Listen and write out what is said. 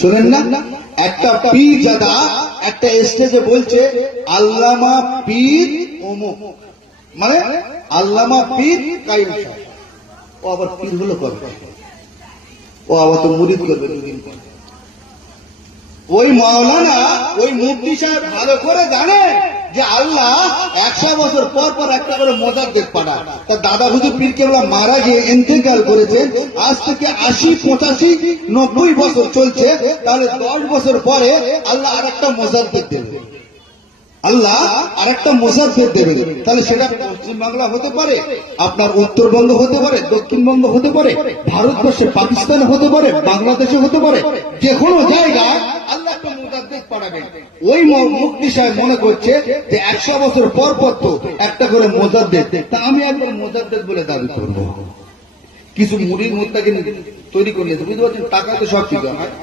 শোনেন না, একটা পীর জাদা একটা স্টেজে বলছে আল্লামা পীর অমুক, মানে আল্লামা পীর কাইম সাহেব। ও আবার পীর হলো করবে, ও আবার তো মুরিদ করবে দুদিন পর। ওই মাওলানা ওই মুফতি সাহেব ভালো করে জানে যে আল্লাহ 100 বছর পর পর একটা করে মোজাদ্দেদ পাঠায়। তার দাদা হুজুর পীর কেবলা মারা গিয়ে ইন্তেকাল করেছে, আজ থেকে 80, 85, 90 বছর চলছে, তাহলে 10 বছর পরে আল্লাহ আরেকটা মোজাদ্দেদ দেবে, আল্লাহ আরেকটা মোজাদ্দেদ দেবে। তাহলে সেটা পশ্চিমবাংলা হতে পারে, আপনার উত্তরবঙ্গ হতে পারে, দক্ষিণবঙ্গ হতে পারে, ভারতবর্ষে পাকিস্তান হতে পারে, বাংলাদেশে হতে পারে, যে কোনো জায়গায় আল্লাহ একটা মোজাদ্দেদ পাঠাবেন। ওই মুফতি সাহেব মনে করছে যে 100 বছর পর পর তো একটা করে মোজাদ্দেদ, তা আমি একবার মোজাদ্দেদ বলে দাবি করবো। কিছু মুরিদ মুত্তাকিন তৈরি করে নিয়েছে, বুঝতে পারছেন, টাকা তো সব কিছু হয়।